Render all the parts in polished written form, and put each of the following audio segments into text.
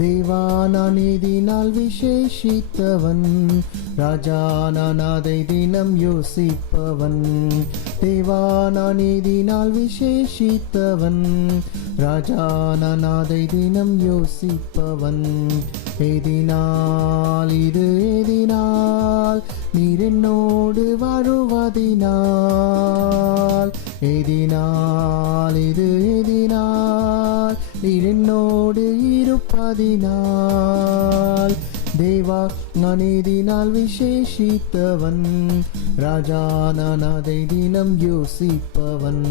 தேவா நான் இதனால் விசேஷித்தவன், ராஜா நான் அதை தினம் யோசிப்பவன். தேவா நான் இதனால் விசேஷித்தவன், ராஜா நான் அதை தினம் யோசிப்பவன். எதினால் இது எதினால் நீர் என்னோடு வருவதினால், எதினால் இது எதினால் நீர் என்னோடு இருப்பதினால். தேவா நான் இதனால் விசேஷித்தவன், ராஜா நான் அதை தினம் யோசிப்பவன்.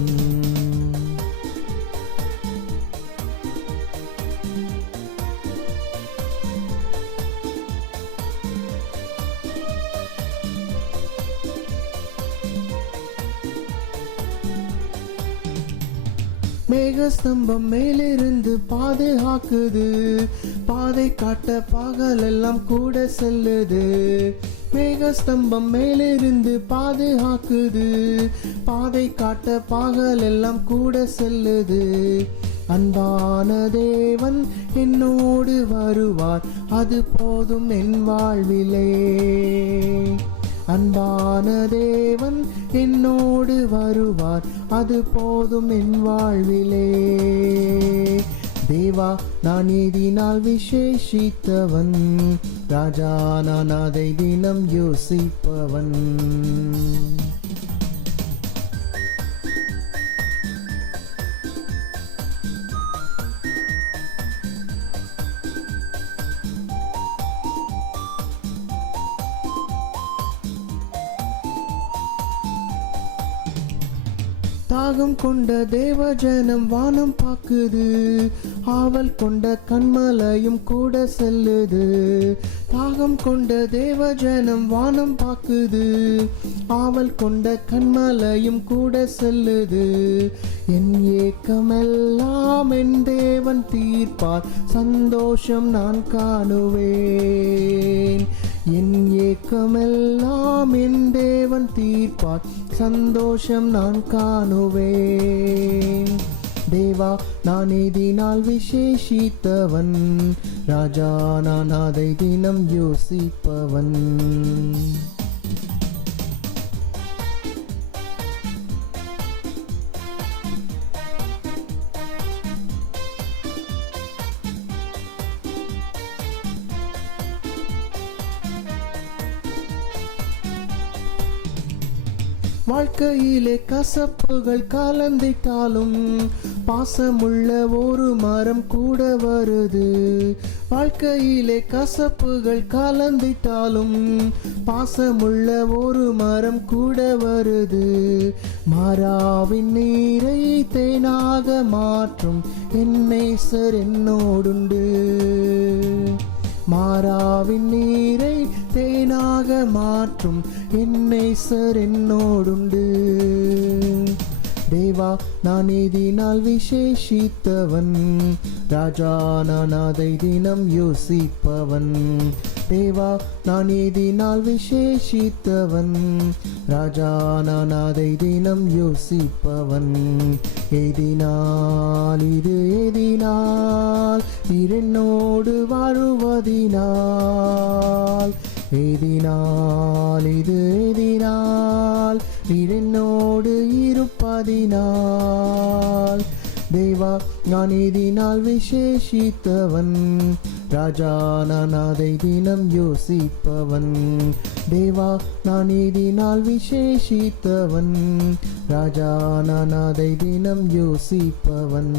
மேகஸ்தம்பம் மேலிருந்து பாதுகாக்குது, பாதை காட்ட பகலெல்லாம் கூட செல்லுது. மேகஸ்தம்பம் மேலிருந்து பாதுகாக்குது, பாதை காட்ட பகலெல்லாம் கூட செல்லுது. அன்பான தேவன் என்னோடு வருவார், அது போதும் என் வாழ்விலே. அன்பான தேவன் என்னோடு வருவார், அது போதும் என் வாழ்விலே. தேவா நான் இதனால் விசேஷித்தவன், ராஜா நான் அதை தினம் யோசிப்பவன். தாகம் கொண்ட தேவஜனம் வானம் பாக்குது, ஆவல் கொண்ட கண்மலையும் கூட செல்லுது. தாகம் கொண்ட தேவஜனம் வானம் பாக்குது, ஆவல் கொண்ட கண்மலையும் கூட செல்லுது. என் ஏக்கமெல்லாம் என் தேவன் தீர்ப்பார், சந்தோஷம் நான் காணுவேன். என் ஏக்கமெல்லாம் என் தேவன் தீர்ப்பார், சந்தோஷம் நான் காணுவேன். தேவா நான் இதனால் விசேஷித்தவன், ராஜா நான் அதை தினம் யோசிப்பவன். வாழ்க்கையிலே கசப்புகள் கலந்திட்டாலும், பாசமுள்ள ஒரு மரம் கூட வருது. வாழ்க்கையிலே கசப்புகள் கலந்திட்டாலும், பாசமுள்ள ஒரு மரம் கூட வருது. மாறாவின் நீரை தேனாக மாற்றும் என் நேசர் என்னோடுண்டு. மாறாவின் நீரை தேனாக மாற்றும் என் நேசர் என்னோடுண்டு. தேவா நான் இதனால் விசேஷித்தவன், ராஜா நான் அதை தினம் யோசிப்பவன். தேவா நான் இதனால் விசேஷித்தவன், ராஜா நான் அதை தினம் யோசிப்பவன். எதினால் இது எதினால் நீர் என்னோடு வருவதினால், எதினால் இது எதினால் நீர் என்னோடு இருப்பதினால். தேவா நான் இதனால் விசேஷித்தவன், ராஜா நான் அதை தினம் யோசிப்பவன். தேவா நான் இதனால் விசேஷித்தவன், ராஜா நான் அதை தினம் யோசிப்பவன்.